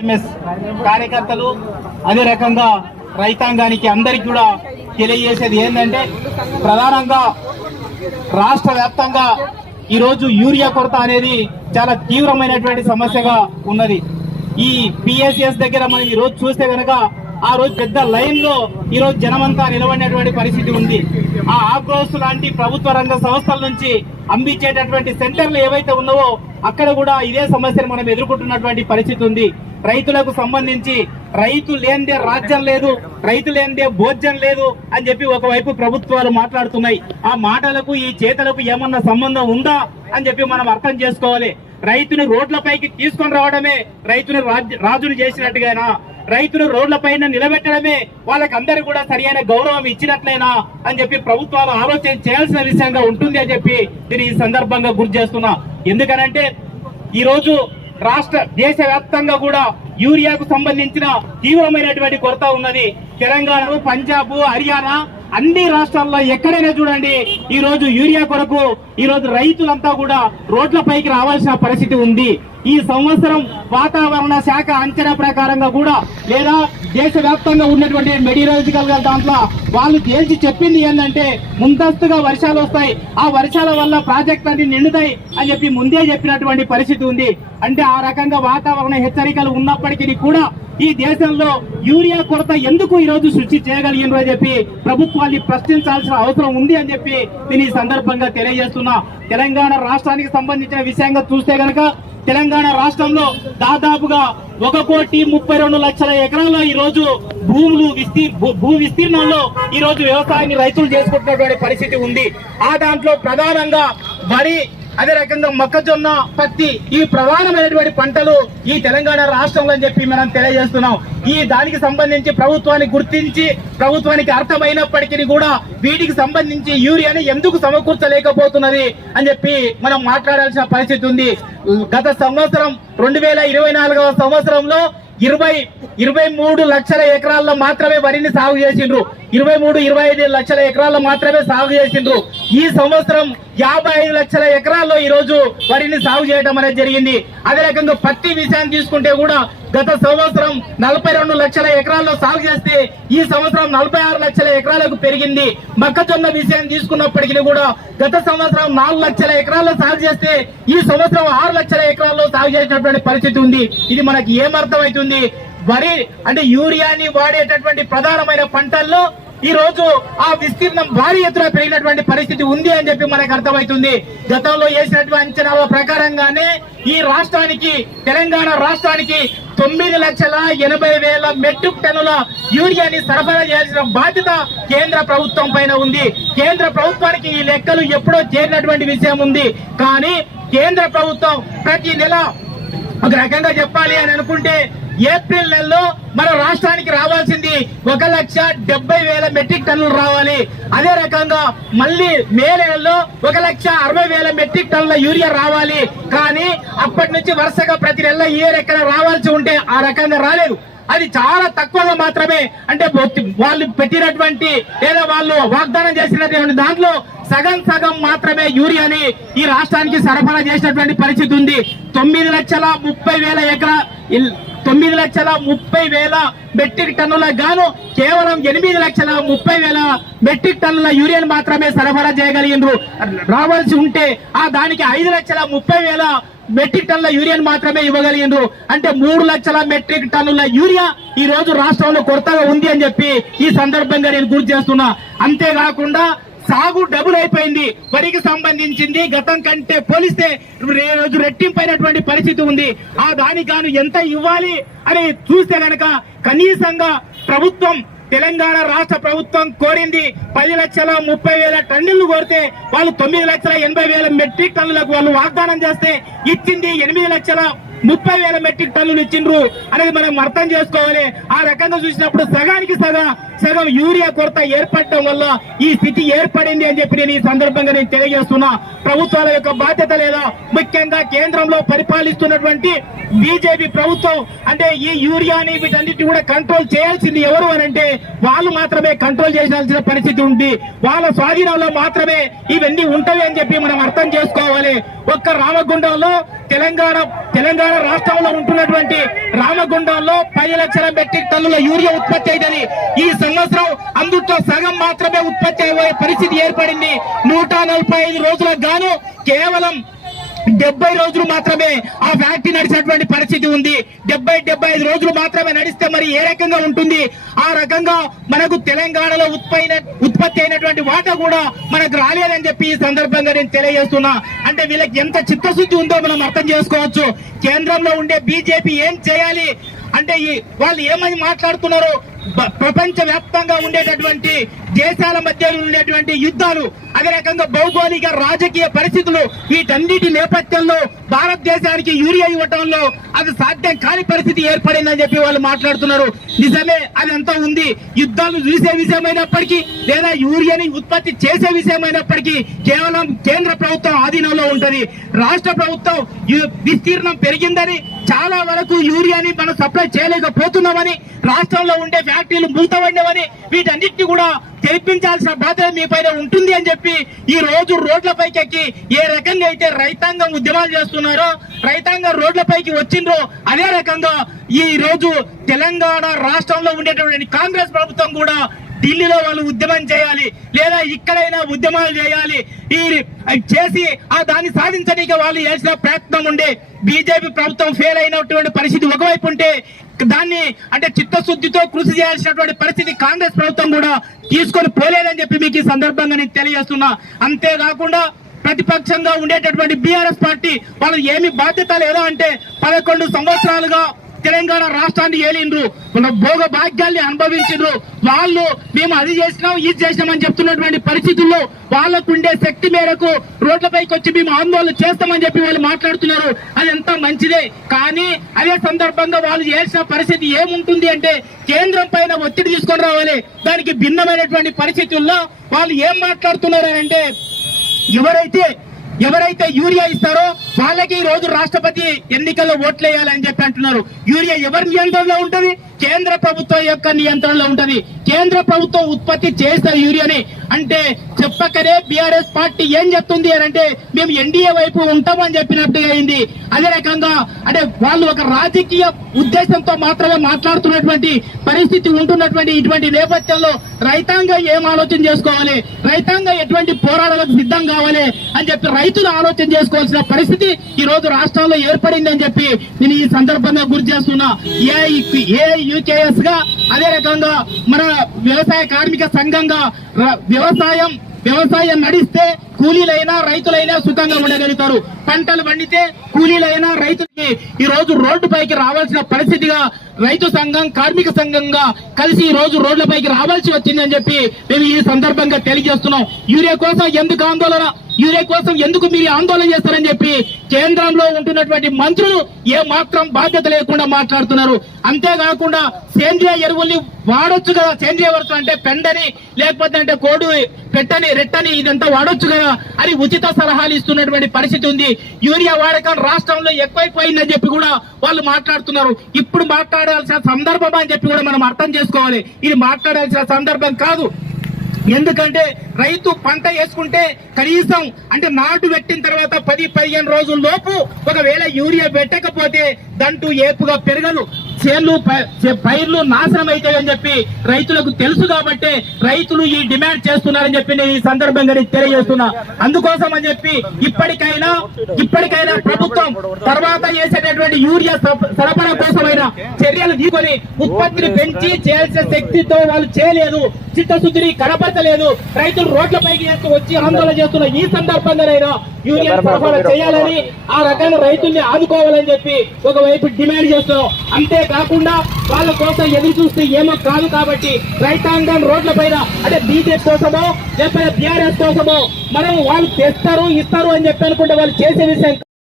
MS కార్యకర్తలు అదే రకంగా రైతాంగానికి అందరికి కూడా తెలియజేసేది ఏంటంటే ప్రధానంగా రాష్ట్ర వ్యాప్తంగా ఈరోజు యూరియా కొరత అనేది చాలా తీవ్రమైనటువంటి సమస్యగా ఉన్నది. ఈ పిఎస్ఎస్ దగ్గర మనం ఈ రోజు చూస్తే కనుక ఆ రోజు పెద్ద లైన్లో జనమంతా నిలబడినటువంటి పరిస్థితి ఉంది. ఆ ఆగ్రోస్ లాంటి ప్రభుత్వ రంగ సంస్థల నుంచి అందించేటటువంటి సెంటర్లు ఏవైతే ఉన్నావో అక్కడ కూడా ఇదే సమస్యను మనం ఎదుర్కొంటున్నటువంటి పరిస్థితి ఉంది. రైతులకు సంబంధించి రైతు లేనిదే రాజ్యం లేదు రైతు లేనిదే భోజ్యం లేదు అని చెప్పి ఒకవైపు ప్రభుత్వాలు మాట్లాడుతున్నాయి. ఆ మాటలకు ఈ చేతలకు ఏమన్నా సంబంధం ఉందా అని చెప్పి మనం అర్థం చేసుకోవాలి. రైతుని రోడ్లపైకి తీసుకొని రావడమే రైతుని రాజ్- రాజును చేసినట్టుగానా? రైతులు రోడ్లపైన నిలబెట్టడమే వాళ్ళకందరూ కూడా సరియైన గౌరవం ఇచ్చినట్లేనా అని చెప్పి ప్రభుత్వాలు ఆలోచన చేయాల్సిన విషయంగా ఉంటుంది అని చెప్పి నేను ఈ సందర్భంగా గుర్తు చేస్తున్నా. ఎందుకనంటే ఈ రోజు రాష్ట్ర దేశవ్యాప్తంగా కూడా యూరియాకు సంబంధించిన తీవ్రమైనటువంటి కొరత ఉన్నది. తెలంగాణ పంజాబ్ హర్యానా అన్ని రాష్ట్రాల్లో ఎక్కడైనా చూడండి ఈ రోజు యూరియా కొరకు ఈ రోజు రైతులంతా కూడా రోడ్లపైకి రావాల్సిన పరిస్థితి ఉంది. ఈ సంవత్సరం వాతావరణ శాఖ అంచనా ప్రకారంగా కూడా లేదా దేశవ్యాప్తంగా ఉన్నటువంటి మెటీరియలాజికల్గా దాంట్లో వాళ్ళు తేల్చి చెప్పింది ఏంటంటే ముందస్తుగా వర్షాలు వస్తాయి. ఆ వర్షాల వల్ల ప్రాజెక్ట్ అన్ని నిండుతాయి అని చెప్పి ముందే చెప్పినటువంటి పరిస్థితి ఉంది. అంటే ఆ రకంగా వాతావరణ హెచ్చరికలు ఉన్నప్పటికీ కూడా ఈ దేశంలో యూరియా కొరత ఎందుకు ఈ రోజు సృష్టి చేయగలిగినారు అని చెప్పి ప్రభుత్వాన్ని ప్రశ్నించాల్సిన అవసరం ఉంది అని చెప్పి నేను ఈ సందర్భంగా తెలియజేస్తున్నా. తెలంగాణ రాష్ట్రానికి సంబంధించిన విషయంగా చూస్తే గనక తెలంగాణ రాష్ట్రంలో దాదాపుగా ఒక కోటి ముప్పై రెండు లక్షల ఎకరాల్లో ఈ రోజు భూములు విస్తీర్ భూ- భూ విస్తీర్ణంలో ఈ రోజు వ్యవసాయాన్ని రైతులు చేసుకుంటున్నటువంటి పరిస్థితి ఉంది. ఆ దాంట్లో ప్రధానంగా వరి అదే రకంగా మొక్కజొన్న పత్తి ఈ ప్రధానమైనటువంటి పంటలు ఈ తెలంగాణ రాష్ట్రంలో అని చెప్పి మనం తెలియజేస్తున్నాం. ఈ దానికి సంబంధించి ప్రభుత్వాన్ని గుర్తించి ప్రభుత్వానికి అర్థమైనప్పటికీ కూడా వీటికి సంబంధించి యూరియాని ఎందుకు సమకూర్చలేకపోతున్నది అని చెప్పి మనం మాట్లాడాల్సిన పరిస్థితి ఉంది. గత సంవత్సరం రెండు వేల ఇరవై నాలుగవ సంవత్సరంలో ఇరవై ఇరవై మూడు లక్షల ఎకరాల్లో మాత్రమే వరిని సాగు చేసిండ్రు. ఇరవై మూడు ఇరవై ఐదు లక్షల ఎకరాల్లో మాత్రమే సాగు చేసిండ్రు. ఈ సంవత్సరం యాభై ఐదు లక్షల ఎకరాల్లో ఈ రోజు వరిని సాగు చేయడం అనేది జరిగింది. అదే రకంగా పత్తి విషయాన్ని తీసుకుంటే కూడా గత సంవత్సరం నలభై రెండు లక్షల ఎకరాల్లో సాగు చేస్తే ఈ సంవత్సరం నలభై ఆరు లక్షల ఎకరాలకు పెరిగింది. మొక్కజొన్న విషయాన్ని తీసుకున్నప్పటికీ కూడా గత సంవత్సరం నాలుగు లక్షల ఎకరాల్లో సాగు చేస్తే ఈ సంవత్సరం ఆరు లక్షల ఎకరాల్లో సాగు చేసినటువంటి పరిస్థితి ఉంది. ఇది మనకి ఏమర్థమవుతుంది వరి అంటే యూరియాని వాడేటటువంటి ప్రధానమైన పంటల్లో ఈ రోజు ఆ విస్తీర్ణం భారీ ఎత్తున పెరిగినటువంటి పరిస్థితి ఉంది అని చెప్పి మనకు అర్థమవుతుంది. గతంలో వేసినటువంటి అంచనాల ప్రకారంగానే ఈ రాష్ట్రానికి తెలంగాణ రాష్ట్రానికి తొమ్మిది లక్షల ఎనభై వేల మెట్రిక్ టన్నుల యూరియాని సరఫరా చేయాల్సిన బాధ్యత కేంద్ర ప్రభుత్వం పైన ఉంది. కేంద్ర ప్రభుత్వానికి ఈ లెక్కలు ఎప్పుడో చేరినటువంటి విషయం ఉంది. కానీ కేంద్ర ప్రభుత్వం ప్రతి నెల ఒక రకంగా చెప్పాలి అని అనుకుంటే ఏప్రిల్ నెలలో మన రాష్ట్రానికి రావాల్సింది ఒక లక్ష డెబ్బై వేల మెట్రిక్ టన్నులు రావాలి. అదే రకంగా మళ్ళీ మే నెలలో ఒక లక్ష అరవై వేల మెట్రిక్ టన్నుల యూరియా రావాలి. కానీ అప్పటి నుంచి వరుసగా ప్రతి నెల ఏ రకంగా రావాల్సి ఉంటే ఆ రకంగా రాలేదు. అది చాలా తక్కువగా మాత్రమే అంటే వాళ్ళు పెట్టినటువంటి లేదా వాళ్ళు వాగ్దానం చేసినటువంటి దాంట్లో సగం సగం మాత్రమే యూరియాని ఈ రాష్ట్రానికి సరఫరా చేసినటువంటి పరిస్థితి ఉంది. తొమ్మిది లక్షల ముప్పై వేల ఎకరా తొమ్మిది లక్షల ముప్పై వేల మెట్రిక్ టన్నుల గాను కేవలం ఎనిమిది లక్షల ముప్పై వేల మెట్రిక్ టన్నుల యూరియాను మాత్రమే సరఫరా చేయగలిగినారు రావాల్సి ఉంటే ఆ దానికి ఐదు లక్షల ముప్పై వేల మెట్రిక్ టన్నుల యూరియాను మాత్రమే ఇవ్వగలిగిండ్రు. అంటే మూడు లక్షల మెట్రిక్ టన్నుల యూరియా ఈ రోజు రాష్ట్రంలో కొరతగా ఉంది అని చెప్పి ఈ సందర్భంగా నేను గుర్తు చేస్తున్నా. అంతేకాకుండా సాగు డబుల్ అయిపోయింది. వరికి సంబంధించింది గతం కంటే పోలిస్తే రోజు రెట్టింపైనటువంటి పరిస్థితి ఉంది. ఆ దానికి గాను ఎంత ఇవ్వాలి అని చూస్తే కనుక కనీసంగా ప్రభుత్వం తెలంగాణ రాష్ట్ర ప్రభుత్వం కోరింది పది లక్షల ముప్పై వేల టన్నులు కోరితే వాళ్ళు తొమ్మిది లక్షల ఎనభై వేల మెట్రిక్ టన్నులకు వాళ్ళు వాగ్దానం చేస్తే ఇచ్చింది ఎనిమిది లక్షల ముప్పై వేల మెట్రిక్ టన్నులు ఇచ్చిండ్రు. అనేది మనం అర్థం చేసుకోవాలి. ఆ రకంగా చూసినప్పుడు సగానికి సగా సగం యూరియా కొరత ఏర్పడటం వల్ల ఈ స్థితి ఏర్పడింది అని చెప్పి నేను ఈ సందర్భంగా నేను తెలియజేస్తున్నా. ప్రభుత్వాల యొక్క బాధ్యత లేదా ముఖ్యంగా కేంద్రంలో పరిపాలిస్తున్నటువంటి బీజేపీ ప్రభుత్వం అంటే ఈ యూరియాని వీటన్నిటి కూడా కంట్రోల్ చేయాల్సింది ఎవరు అని అంటే వాళ్ళు మాత్రమే కంట్రోల్ చేయాల్సిన పరిస్థితి ఉంది. వాళ్ళ స్వాధీనంలో మాత్రమే ఇవన్నీ ఉంటవి అని చెప్పి మనం అర్థం చేసుకోవాలి. ఒక్క రామగుండంలో తెలంగాణ తెలంగాణ రాష్ట్రంలో ఉంటున్నటువంటి రామగుండంలో పది లక్షల మెట్రిక్ టన్నుల యూరియా ఉత్పత్తి అయిందని ఈ సంవత్సరం అందుట్లో సగం మాత్రమే ఉత్పత్తి అయ్యే పరిస్థితి ఏర్పడింది. నూట నలభై ఐదు రోజులకు గాను కేవలం డెబ్బై రోజులు మాత్రమే ఆ ఫ్యాక్టరీ నడిచినటువంటి పరిస్థితి ఉంది. డెబ్బై డెబ్బై ఐదు రోజులు మాత్రమే నడిస్తే మరి ఏ రకంగా ఉంటుంది? ఆ రకంగా మనకు తెలంగాణలో ఉత్పైన ఉత్పత్తి అయినటువంటి వాటా కూడా మనకు రాలేదని చెప్పి ఈ సందర్భంగా నేను తెలియజేస్తున్నా. అంటే వీళ్ళకి ఎంత చిత్తశుద్ధి ఉందో మనం అర్థం చేసుకోవచ్చు. కేంద్రంలో ఉండే బీజేపీ ఏం చేయాలి? అంటే ఈ వాళ్ళు ఏమని మాట్లాడుతున్నారు ప్రపంచ వ్యాప్తంగా ఉండేటటువంటి దేశాల మధ్య ఉండేటువంటి యుద్ధాలు అదే రకంగా భౌగోళిక రాజకీయ పరిస్థితులు వీటన్నిటి నేపథ్యంలో భారతదేశానికి యూరియా ఇవ్వటంలో అది సాధ్యం కాని పరిస్థితి ఏర్పడిందని చెప్పి వాళ్ళు మాట్లాడుతున్నారు. నిజమే అది అంతా ఉంది. యుద్ధాలు చూసే విషయమైనప్పటికీ లేదా యూరియాని ఉత్పత్తి చేసే విషయమైనప్పటికీ కేవలం కేంద్ర ప్రభుత్వం ఆధీనంలో ఉంటది. రాష్ట్ర ప్రభుత్వం విస్తీర్ణం పెరిగిందని చాలా వరకు యూరియాని మనం సప్లై చేయలేకపోతున్నామని రాష్ట్రంలో ఉండే ఫ్యాక్టరీలు మూతబడినవని వీటన్నిటిని కూడా తెరిపించాల్సిన బాధ్యత మీ పైన ఉంటుంది అని చెప్పి ఈ రోజు రోడ్లపైకి ఎక్కి ఏ రకంగా అయితే రైతాంగం ఉద్యమాలు చేస్తున్నారో రైతాంగం రోడ్లపైకి వచ్చిండ్రో అదే రకంగా ఈ రోజు తెలంగాణ రాష్ట్రంలో ఉండేటువంటి కాంగ్రెస్ ప్రభుత్వం కూడా ఢిల్లీలో వాళ్ళు ఉద్యమం చేయాలి లేదా ఇక్కడైనా ఉద్యమాలు చేయాలి ఈ చేసి ఆ దాన్ని సాధించడానికి వాళ్ళు చేసిన ప్రయత్నం ఉండే. బీజేపీ ప్రభుత్వం ఫెయిల్ అయినటువంటి పరిస్థితి ఒకవైపు ఉంటే దాన్ని అంటే చిత్తశుద్ధితో కృషి చేయాల్సినటువంటి పరిస్థితి కాంగ్రెస్ ప్రభుత్వం కూడా తీసుకొని పోలేదని చెప్పి మీకు ఈ సందర్భంగా నేను తెలియజేస్తున్నా. అంతేకాకుండా ప్రతిపక్షంగా ఉండేటటువంటి బీఆర్ఎస్ పార్టీ వాళ్ళు ఏమి బాధ్యత లేదో అంటే పదకొండు సంవత్సరాలుగా తెలంగాణ రాష్ట్రాన్ని ఏలిండ్రు. మన భోగ భాగ్యాల్ని అనుభవించిండ్రు. వాళ్ళు మేము అది చేసినాం ఇది చేసినామని చెప్తున్నటువంటి పరిస్థితుల్లో వాళ్ళకుండే శక్తి మేరకు రోడ్లపైకి వచ్చి మేము ఆందోళన చేస్తామని చెప్పి వాళ్ళు మాట్లాడుతున్నారు. అది ఎంత మంచిదే. కానీ అదే సందర్భంగా వాళ్ళు చేసిన పరిస్థితి ఏముంటుంది అంటే కేంద్రం పైన ఒత్తిడి తీసుకొని రావాలి. దానికి భిన్నమైనటువంటి పరిస్థితుల్లో వాళ్ళు ఏం మాట్లాడుతున్నారు అంటే ఎవరైతే ఎవరైతే యూరియా ఇస్తారో వాళ్ళకి ఈ రోజు రాష్ట్రపతి ఎన్నికల్లో ఓట్లు వేయాలని చెప్పి అంటున్నారు. యూరియా ఎవరి నియంత్రణలో ఉంటుంది? కేంద్ర ప్రభుత్వం యొక్క నియంత్రణలో ఉంటది. కేంద్ర ప్రభుత్వం ఉత్పత్తి చేస్తారు యూరియాని. అంటే చెప్పకనే బీఆర్ఎస్ పార్టీ ఏం చెప్తుంది అని అంటే మేము ఎన్డీఏ వైపు ఉంటామని చెప్పినట్టుగా అయింది. అదే రకంగా అంటే వాళ్ళు ఒక రాజకీయ ఉద్దేశంతో మాత్రమే మాట్లాడుతున్నటువంటి పరిస్థితి ఉంటున్నటువంటి ఇటువంటి నేపథ్యంలో రైతాంగం ఏం ఆలోచన చేసుకోవాలి? రైతాంగం ఎటువంటి పోరాటాలకు సిద్ధం కావాలి అని చెప్పి రైతులు ఆలోచన చేసుకోవాల్సిన పరిస్థితి ఈ రోజు రాష్ట్రంలో ఏర్పడింది అని చెప్పి నేను ఈ సందర్భంగా గుర్తు చేస్తున్నా. ఏ ఏ యూకేఎస్గా అదే రకంగా మన వ్యవసాయ కార్మిక సంఘంగా వ్యవసాయం వ్యవసాయం నడిస్తే కూలీలైనా రైతులైనా సుఖంగా ఉండగలుగుతారు. పంటలు పండితే కూలీలైనా రైతులకి ఈ రోజు రోడ్డుపైకి రావాల్సిన పరిస్థితిగా రైతు సంఘం కార్మిక సంఘంగా కలిసి ఈ రోజు రోడ్లపైకి రావాల్సి వచ్చిందని చెప్పి మేము ఈ సందర్భంగా తెలియజేస్తున్నాం. యూరియా కోసం ఎందుకు ఆందోళన? యూరియా కోసం ఎందుకు మీరు ఆందోళన చేస్తారని చెప్పి కేంద్రంలో ఉంటున్నటువంటి మంత్రులు ఏ మాత్రం బాధ్యత లేకుండా మాట్లాడుతున్నారు. అంతేకాకుండా సేంద్రియ ఎరువుల్ని వాడొచ్చు కదా సేంద్రియ వరుస అంటే పెండని లేకపోతే అంటే కోడు పెట్టని రెట్టని ఇదంతా వాడొచ్చు కదా అని ఉచిత సలహాలు ఇస్తున్నటువంటి పరిస్థితి ఉంది. యూరియా వాడకం రాష్ట్రంలో ఎక్కువైపోయిందని చెప్పి కూడా వాళ్ళు మాట్లాడుతున్నారు. ఇప్పుడు మాట్లాడాల్సిన సందర్భం అని చెప్పి కూడా మనం అర్థం చేసుకోవాలి. ఇది మాట్లాడాల్సిన సందర్భం కాదు. ఎందుకంటే రైతు పంట వేసుకుంటే కనీసం అంటే నాటు పెట్టిన తర్వాత పది పదిహేను రోజుల లోపు ఒకవేళ యూరియా పెట్టకపోతే దంటు ఏపుగా పెరగదు. చేర్లు పైర్లు నాశనం అవుతాయని చెప్పి రైతులకు తెలుసు కాబట్టి రైతులు ఈ డిమాండ్ చేస్తున్నారని చెప్పి నేను ఈ సందర్భంగా తెలియజేస్తున్నా. అందుకోసం అని చెప్పి ఇప్పటికైనా ఇప్పటికైనా ప్రభుత్వం తర్వాత చేసేటటువంటి యూరియా సరఫరా కోసమైనా చర్యలు తీసుకొని ఉత్పత్తిని పెంచి చేయాల్సిన శక్తితో వాళ్ళు చేయలేదు చిత్తశుద్ధిని కనపరచలేదు. రైతులు రోడ్లపైకి ఎత్తు వచ్చి ఆందోళన చేస్తున్న ఈ సందర్భంగానైనా యూరియా సరఫరా చేయాలని ఆ రకంగా రైతుల్ని ఆదుకోవాలని చెప్పి ఒకవైపు డిమాండ్ చేస్తున్నాం. అంతేకాకుండా వాళ్ళ కోసం ఎదురు చూస్తే ఏమో కాదు కాబట్టి రైతాంగం రోడ్ల పైన అంటే బీజేపీ కోసమో లేకపోతే బీఆర్ఎస్ కోసమో మనం వాళ్ళు తెస్తారు ఇస్తారు అని చెప్పి అనుకుంటే వాళ్ళు చేసే విషయం